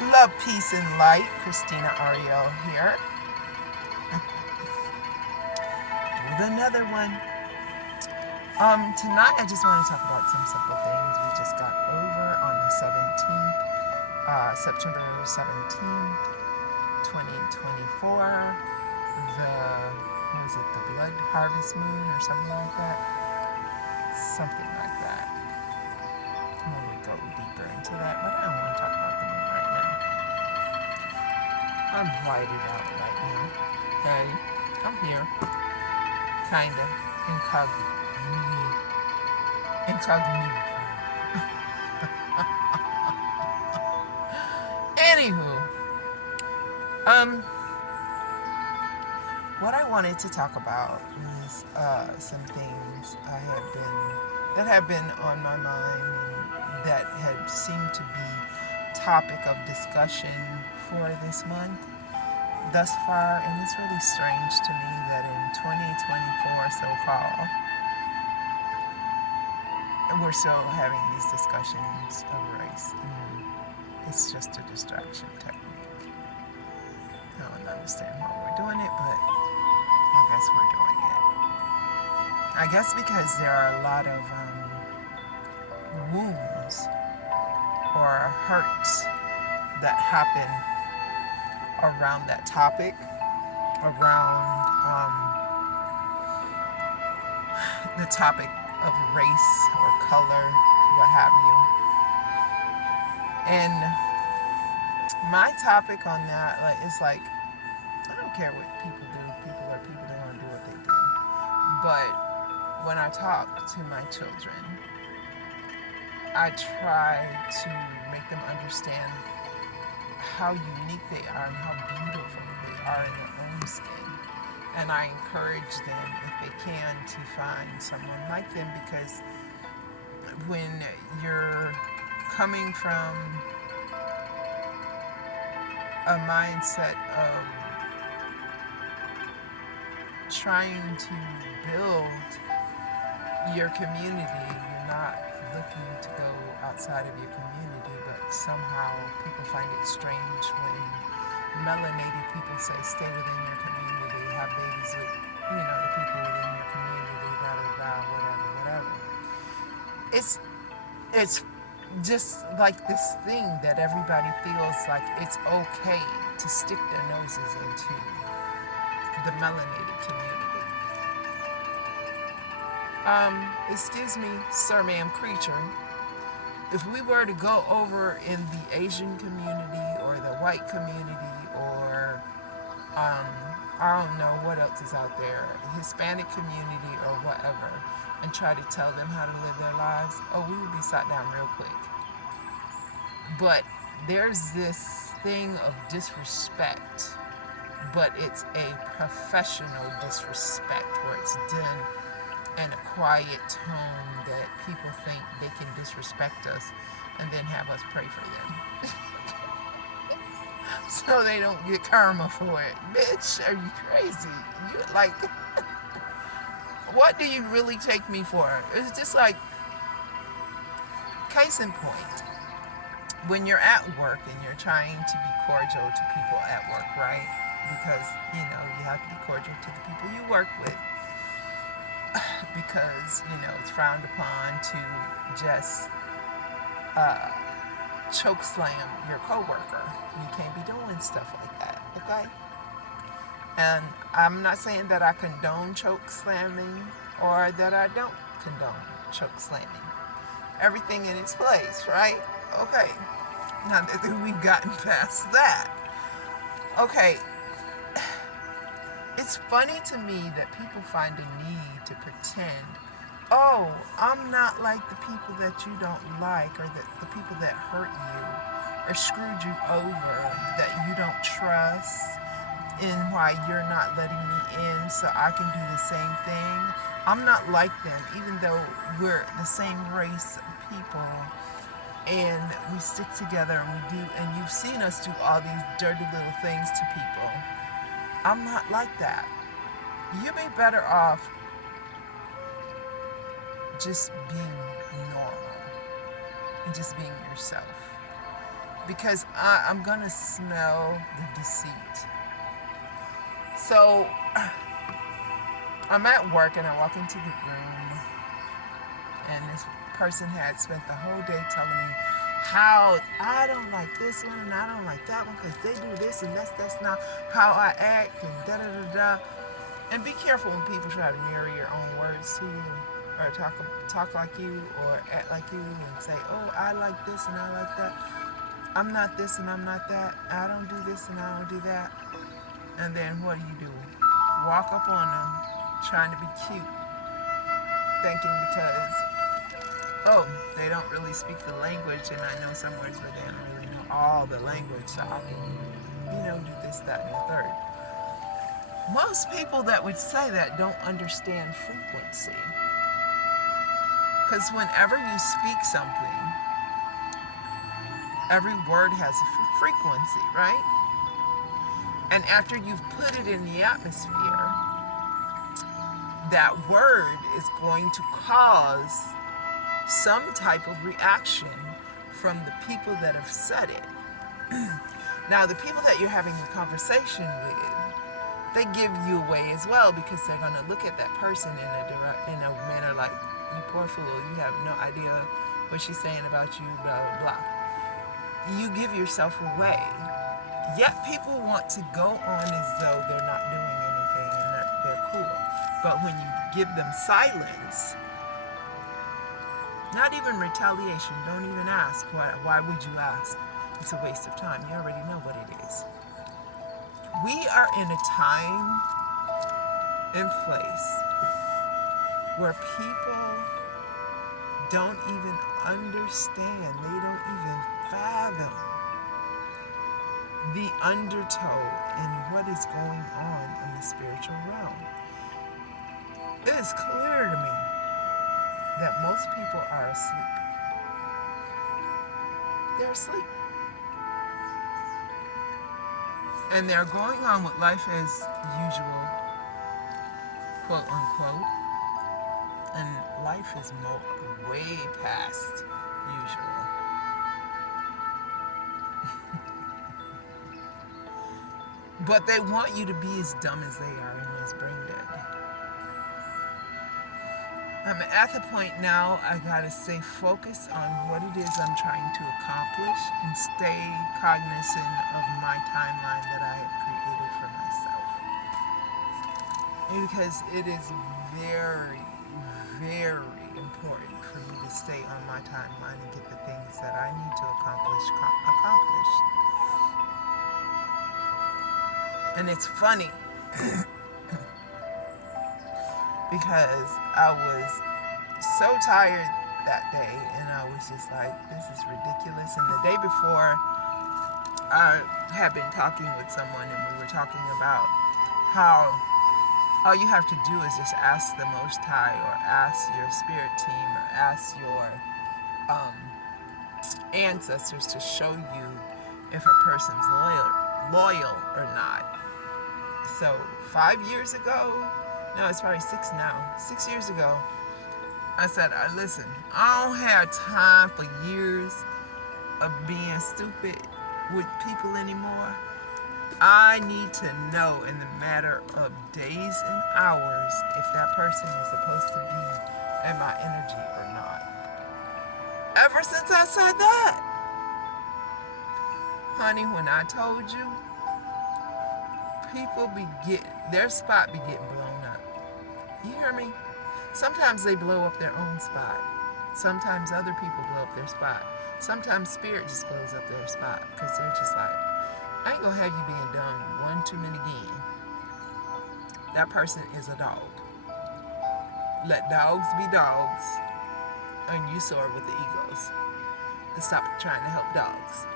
Love, peace, and light. Christina Ariel here with another one. Tonight I just want to talk about some simple things we just got over on the 17th, September 17th, 2024. What was it, the blood harvest moon or something like that? Something like that. I'm going to go deeper into that, but I don't want to talk about the moon right now. I'm whited out right now. Okay? I'm here. Kinda. Incognito. Incognito. Anywho, um, what I wanted to talk about is some things that have been on my mind and that had seemed to be topic of discussion for this month thus far, and it's really strange to me that in 2024 so called we're still having these discussions of race, and it's just a distraction technique. I don't understand why we're doing it, but I guess we're doing it. I guess because there are a lot of wounds or hurts that happen around that topic, around the topic of race or color, what have you. And my topic on that, is like, I don't care what people do. People are people. They're gonna do what they do. But when I talk to my children, I try to make them understand how unique they are and how beautiful they are in their own skin. And I encourage them, if they can, to find someone like them, because when you're coming from a mindset of trying to build your community, you're not looking to go outside of your community, but somehow people find it strange when melanated people say stay within your community, have babies with, the people within your community, da da da, whatever, whatever. It's just like this thing that everybody feels like it's okay to stick their noses into the melanated community. Excuse me, sir, ma'am, creature. If we were to go over in the Asian community or the white community or I don't know what else is out there, Hispanic community or whatever, and try to tell them how to live their lives, we would be sat down real quick. But there's this thing of disrespect, but it's a professional disrespect where it's done in a quiet tone that people think they can disrespect us and then have us pray for them. So they don't get karma for it. Bitch, are you crazy? You like, what do you really take me for? It's just like, case in point, when you're at work and you're trying to be cordial to people at work, right? Because, you have to be cordial to the people you work with, because, it's frowned upon to just choke slam your coworker. You can't be doing stuff like that, okay? And I'm not saying that I condone choke slamming or that I don't condone choke slamming. Everything in its place, right? Okay. Now that we've gotten past that. Okay. It's funny to me that people find a need to pretend, oh, I'm not like the people that you don't like, or the people that hurt you or screwed you over, that you don't trust, in why you're not letting me in so I can do the same thing. I'm not like them, even though we're the same race of people and we stick together and we do, and you've seen us do all these dirty little things to people. I'm not like that. You'd be better off just being normal and just being yourself. because I'm going to smell the deceit. So I'm at work and I walk into the room, and this person had spent the whole day telling me how I don't like this one and I don't like that one because they do this and that's not how I act and da da da da. And be careful when people try to mirror your own words to you, or talk like you, or act like you, and say, "Oh, I like this and I like that. I'm not this and I'm not that. I don't do this and I don't do that." And then what do? Walk up on them, trying to be cute, thinking because they don't really speak the language, and I know some words, but they don't really know all the language, so I can, do this, that, and the third. Most people that would say that don't understand frequency. Because whenever you speak something, every word has a frequency, right? And after you've put it in the atmosphere, that word is going to cause some type of reaction from the people that have said it. Now, the people that you're having a conversation with, they give you away as well, because they're going to look at that person in a manner like, "You poor fool, you have no idea what she's saying about you, blah, blah, blah." You give yourself away. Yet people want to go on as though they're not doing anything and they're cool. But when you give them silence, not even retaliation, don't even ask. Why would you ask? It's a waste of time. You already know what it is. We are in a time and place where people don't even understand, they don't even fathom the undertow in what is going on in the spiritual realm. It is clear to me that most people are asleep. They're asleep. And they're going on with life as usual, quote unquote. And life is way past usual. But they want you to be as dumb as they are and as brain dead. I'm at the point now I gotta stay focused on what it is I'm trying to accomplish and stay cognizant of my timeline that I have created for myself. Because it is very, very important for me to stay on my timeline and get the things that I need to accomplish accomplished. And it's funny because I was so tired that day, and I was just like, this is ridiculous. And the day before, I had been talking with someone, and we were talking about how all you have to do is just ask the Most High, or ask your spirit team, or ask your ancestors to show you if a person's loyal or not. So 5 years ago, no, it's probably 6 now. 6 years ago, I said, listen, I don't have time for years of being stupid with people anymore. I need to know in the matter of days and hours if that person is supposed to be in my energy or not. Ever since I said that, honey, when I told you, people their spot be getting blown up. You hear me? Sometimes they blow up their own spot. Sometimes other people blow up their spot. Sometimes spirit just blows up their spot because they're just like, I ain't gonna have you being dumb one too many again. That person is a dog. Let dogs be dogs, and you soar with the egos. And stop trying to help dogs.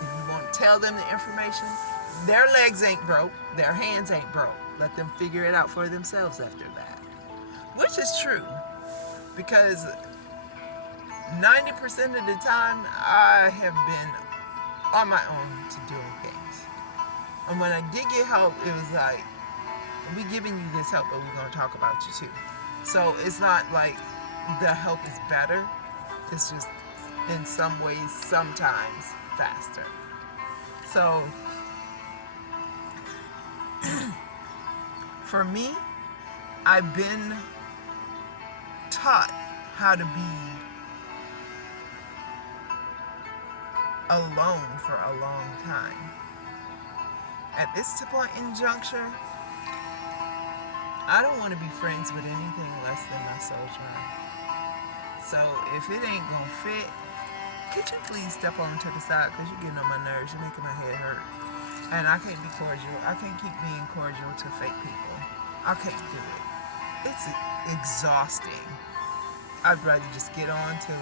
If you want to tell them the information, their legs ain't broke, their hands ain't broke. Let them figure it out for themselves after that. Which is true, because 90% of the time I have been on my own to doing things. And when I did get help, it was like, we giving you this help, but we're going to talk about you too. So it's not like the help is better. It's just in some ways, sometimes faster. So for me, I've been taught how to be alone for a long time. At this point in juncture, I don't want to be friends with anything less than my soul tribe. So if it ain't gonna fit, could you please step on to the side, because you're getting on my nerves, you're making my head hurt. And I can't be cordial. I can't keep being cordial to fake people. I can't do it. It's exhausting. I'd rather just get on to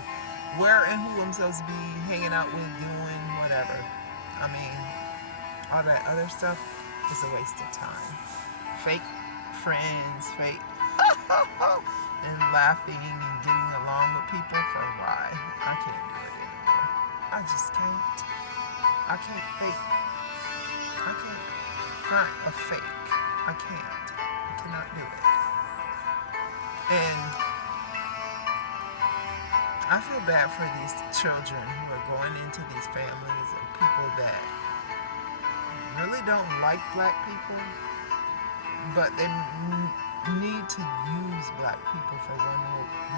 where and who I'm supposed to be hanging out with, doing whatever. I mean, all that other stuff is a waste of time. Fake friends, fake and laughing and getting along with people for why? I can't do it anymore. I just can't. I can't fake. I can't front a fake. I can't. I cannot do it. And I feel bad for these children who are going into these families of people that really don't like black people, but they need to use black people for one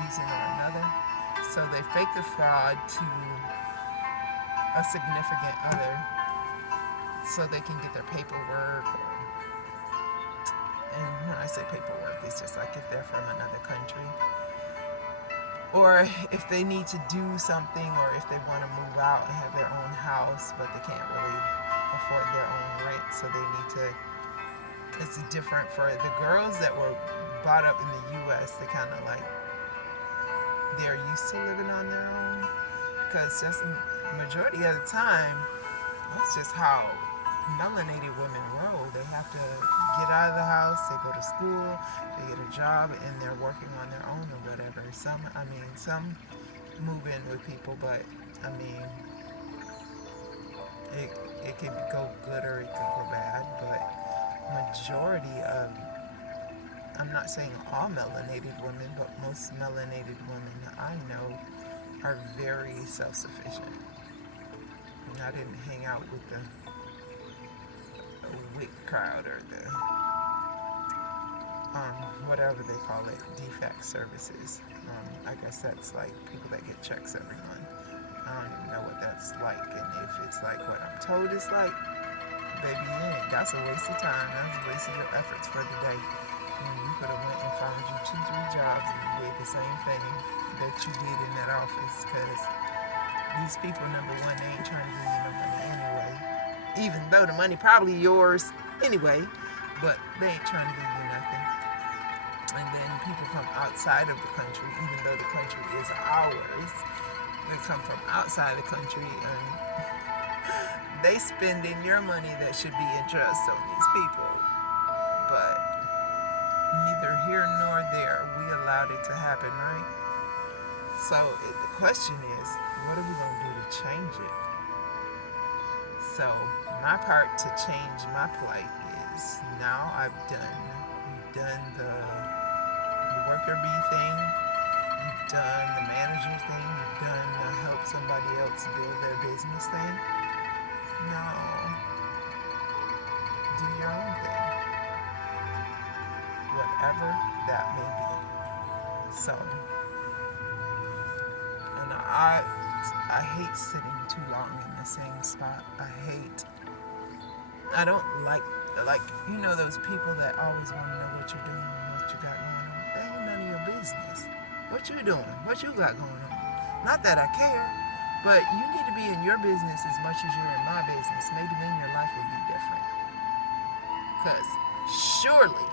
reason or another. So they fake the fraud to a significant other so they can get their paperwork. And when I say paperwork, it's just like if they're from another country, or if they need to do something, or if they want to move out and have their own house, but they can't really afford their own rent, so they need to. It's different for the girls that were brought up in the U.S. They kind of like, they're used to living on their own, because just majority of the time, that's just how melanated women roll. They have to get out of the house, they go to school, they get a job, and they're working on their own or whatever. Some move in with people, but I mean, it can go good or it can go bad, but majority of, I'm not saying all melanated women, but most melanated women I know are very self-sufficient. And I didn't hang out with the WIC crowd or the whatever they call it, defect services. I guess that's like people that get checks every month. I don't even know what that's like, and if it's like what I'm told it's like, baby, that's a waste of time. That's a waste of your efforts for the day. You could have went and found you 2-3 jobs and you did the same thing that you did in that office, because these people, number one, they ain't trying to give you no money anyway, even though the money probably yours anyway, but they ain't trying to give you nothing. And then people from outside of the country, even though the country is ours, they come from outside the country and they spending your money that should be in trust on these people. But neither here nor there, we allowed it to happen, right? So the question is, what are we going to do to change it? So my part to change my plight is, now we've done the worker bee thing, you've done the manager thing, you've done the help somebody else build their business thing. Now, do your own thing, whatever that may be. So, and I hate sitting too long in the same spot. I don't like those people that always want to know what you're doing and what you got going on. That ain't none of your business. What you doing? What you got going on? Not that I care, but you need to be in your business as much as you're in my business. Maybe then your life will be different. Because surely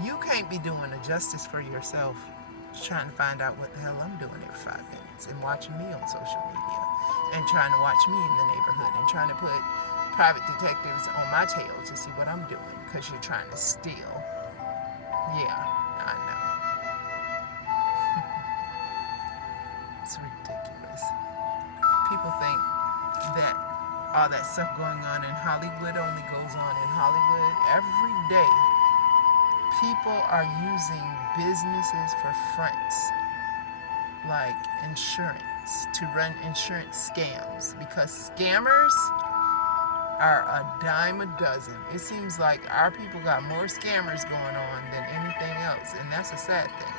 you can't be doing a justice for yourself trying to find out what the hell I'm doing every 5 minutes and watching me on social media and trying to watch me in the neighborhood and trying to put private detectives on my tail to see what I'm doing because you're trying to steal. Yeah, I know. It's ridiculous. People think that all that stuff going on in Hollywood only goes on in Hollywood. Every day, people are using businesses for fronts. like insurance, to run insurance scams, because scammers are a dime a dozen. It seems like our people got more scammers going on than anything else, and that's a sad thing.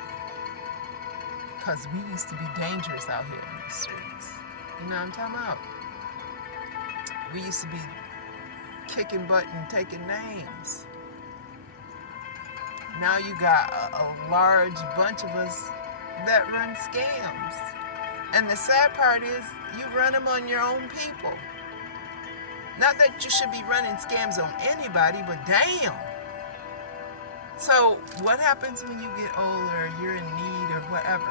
Because we used to be dangerous out here in the streets. You know what I'm talking about? We used to be kicking butt and taking names. Now you got a large bunch of us that run scams. And the sad part is, you run them on your own people. Not that you should be running scams on anybody, but damn. So what happens when you get older, you're in need or whatever?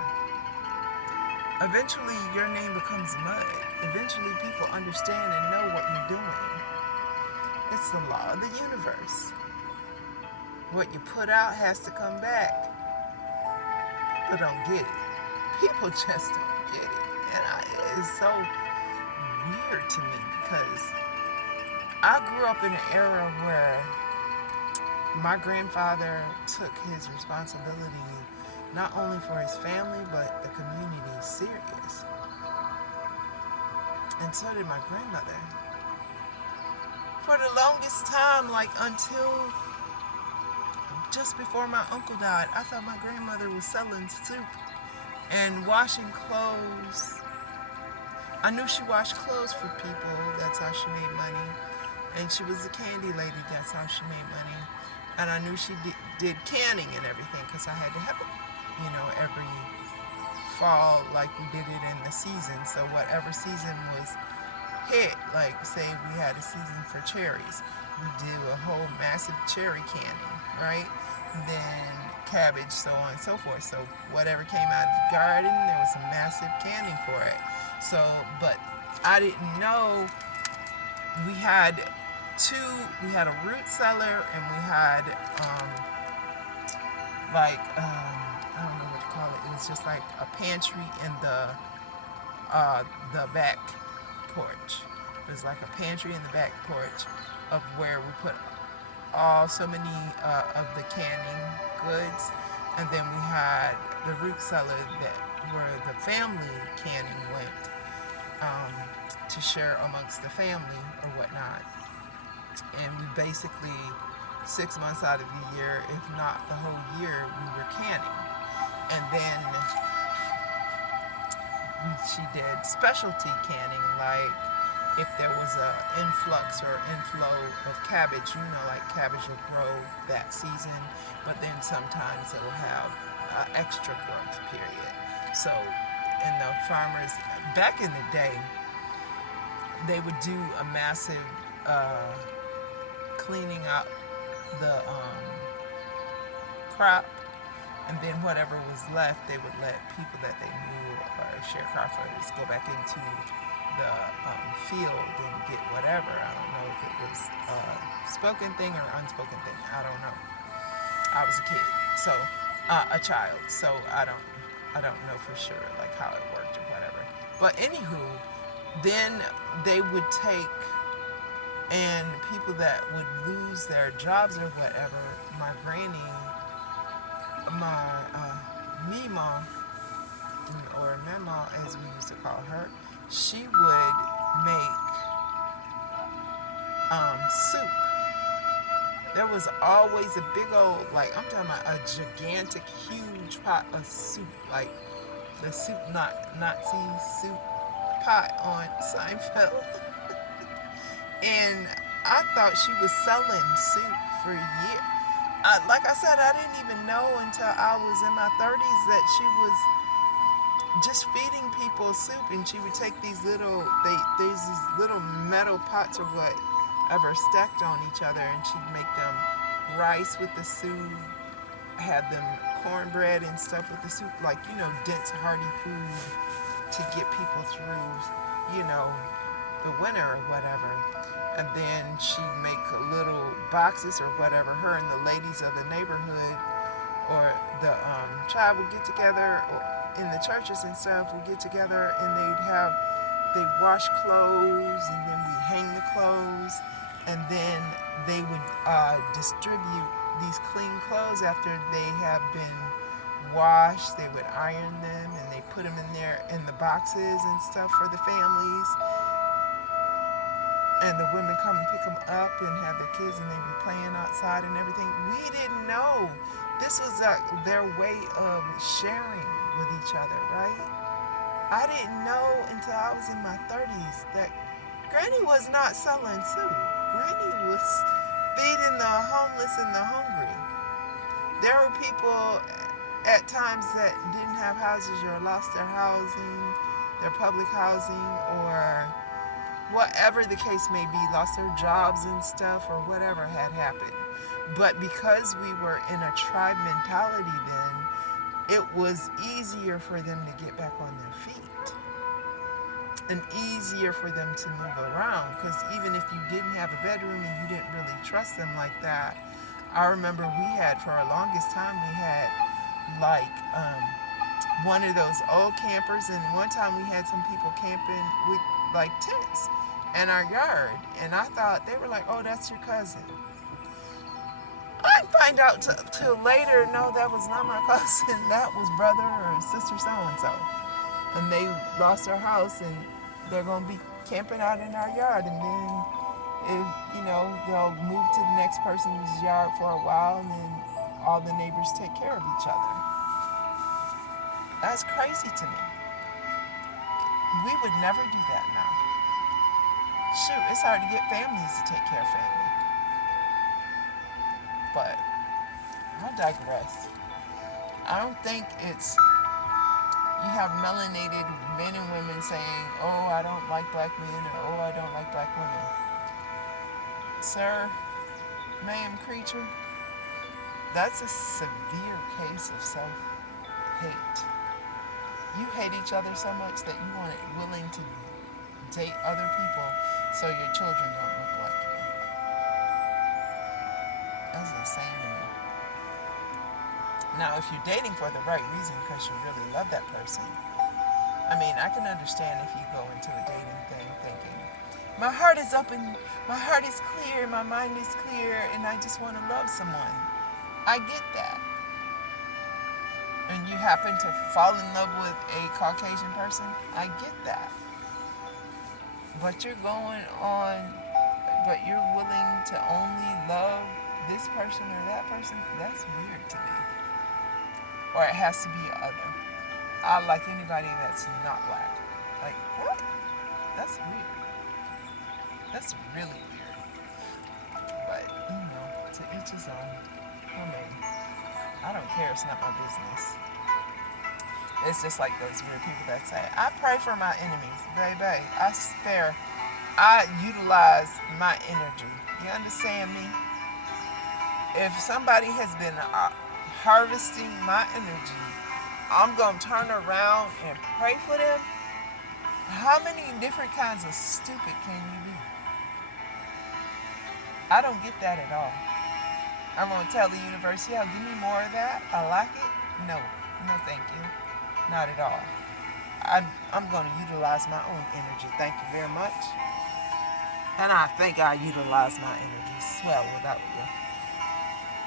Eventually your name becomes mud. Eventually people understand and know what you're doing. It's the law of the universe. What you put out has to come back. People don't get it. People just don't get it. And it is so weird to me, because I grew up in an era where my grandfather took his responsibility not only for his family but the community serious. And so did my grandmother. For the longest time, like until just before my uncle died, I thought my grandmother was selling soup and washing clothes. I knew she washed clothes for people, that's how she made money. And she was a candy lady, that's how she made money. And I knew she did canning and everything, because I had to help, every fall, like we did it in the season. So whatever season was hit, like say we had a season for cherries, we do a whole massive cherry canning, right? And then cabbage, so on and so forth. So whatever came out of the garden, there was a massive canning for it. So, but I didn't know we had a root cellar, and we had I don't know what to call it. It was just like a pantry in the back porch. It was like a pantry in the back porch of where we put so many of the canning goods, and then we had the root cellar where the family canning went, to share amongst the family or whatnot. And we basically 6 months out of the year, if not the whole year, we were canning. And then she did specialty canning, like if there was a influx or inflow of cabbage, like cabbage will grow that season, but then sometimes it'll have extra growth period. So, and the farmers back in the day, they would do a massive cleaning up the crop, and then whatever was left, they would let people that they knew or sharecroppers go back into the field and get whatever. I don't know if it was a spoken thing or unspoken thing. I don't know. I was a kid, so a child, so I don't know for sure like how it worked or whatever. But anywho, then they would take, and people that would lose their jobs or whatever, my granny, my Mima, or Mama as we used to call her, she would make soup. There was always a big old, like I'm talking about a gigantic, huge pot of soup, like the soup Nazi soup pot on Seinfeld. And I thought she was selling soup for years. Like I said, I didn't even know until I was in my 30s that she was just feeding people soup, and she would take there's these little metal pots or whatever stacked on each other, and she'd make them rice with the soup, had them cornbread and stuff with the soup, like dense hearty food to get people through the winter or whatever. And then she'd make little boxes or whatever. Her and the ladies of the neighborhood or the tribe would get together, or in the churches and stuff would get together, and they'd wash clothes, and then we'd hang the clothes, and then they would distribute these clean clothes after they have been wash, they would iron them, and they put them in there in the boxes and stuff for the families. And the women come and pick them up and have their kids, and they be playing outside and everything. We didn't know. This was their way of sharing with each other, right? I didn't know until I was in my 30s that Granny was not selling soup. Granny was feeding the homeless and the hungry. There were people at times that didn't have houses or lost their housing, their public housing, or whatever the case may be, lost their jobs and stuff, or whatever had happened. But because we were in a tribe mentality then, it was easier for them to get back on their feet and easier for them to move around, because even if you didn't have a bedroom and you didn't really trust them like that, I remember we had, for our longest time, we had like one of those old campers, and one time we had some people camping with like tents in our yard, and I thought they were like, oh, that's your cousin. I find out till later, no, that was not my cousin. That was brother or sister so-and-so. And they lost their house, and they're going to be camping out in our yard. And then, if they'll move to the next person's yard for a while, and then all the neighbors take care of each other. That's crazy to me. We would never do that now. Shoot, it's hard to get families to take care of family. But I digress. I don't think it's, you have melanated men and women saying, oh, I don't like black men, or oh, I don't like black women. Sir, ma'am, creature, that's a severe case of self-hate. You hate each other so much that you want it willing to date other people so your children don't look like you. That's insane to me. Now, if you're dating for the right reason because you really love that person, I mean, I can understand if you go into a dating thing thinking, my heart is open, my heart is clear, my mind is clear, and I just want to love someone. I get that. And you happen to fall in love with a Caucasian person, I get that. But you're willing to only love this person or that person, that's weird to me. Or it has to be other. I like anybody that's not black. Like, what? That's weird. That's really weird. But, to each his own. I mean, I don't care, it's not my business. It's just like those weird people that say, I pray for my enemies. Baby, I utilize my energy. You understand me? If somebody has been harvesting my energy, I'm going to turn around and pray for them. How many different kinds of stupid can you be? I don't get that at all. I'm going to tell the universe, yeah, give me more of that. I like it. No, thank you. Not at all. I'm going to utilize my own energy. Thank you very much. And I think I utilize my energy swell without you.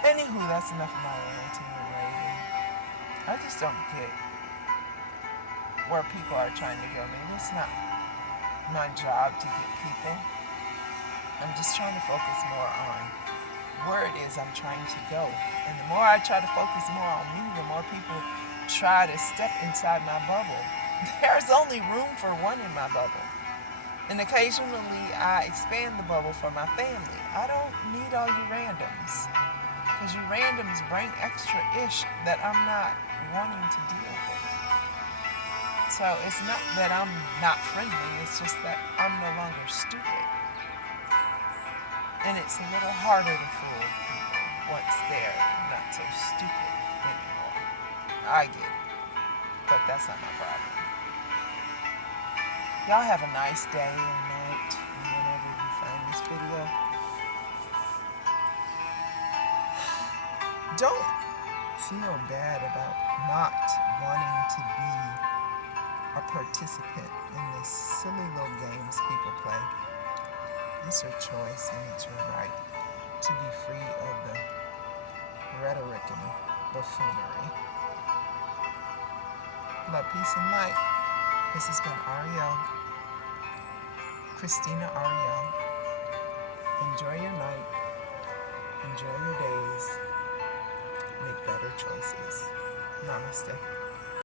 Anywho, that's enough of my ranting and raving. I just don't get where people are trying to go. I mean, it's not my job to get people. I'm just trying to focus more on where it is I'm trying to go. And the more I try to focus more on me, the more people try to step inside my bubble. There's only room for one in my bubble. And occasionally I expand the bubble for my family. I don't need all you randoms. Because you randoms bring extra ish that I'm not wanting to deal with. So it's not that I'm not friendly, it's just that I'm no longer stupid. And it's a little harder to fool people once they're not so stupid anymore. I get it. But that's not my problem. Y'all have a nice day or night whenever you find this video. Don't feel bad about not wanting to be a participant in the silly little games people play. It's your choice and it's your right to be free of the rhetoric and buffoonery. Love, peace, and light. This has been Ariel, Christina Ariel. Enjoy your night. Enjoy your days. Make better choices. Namaste.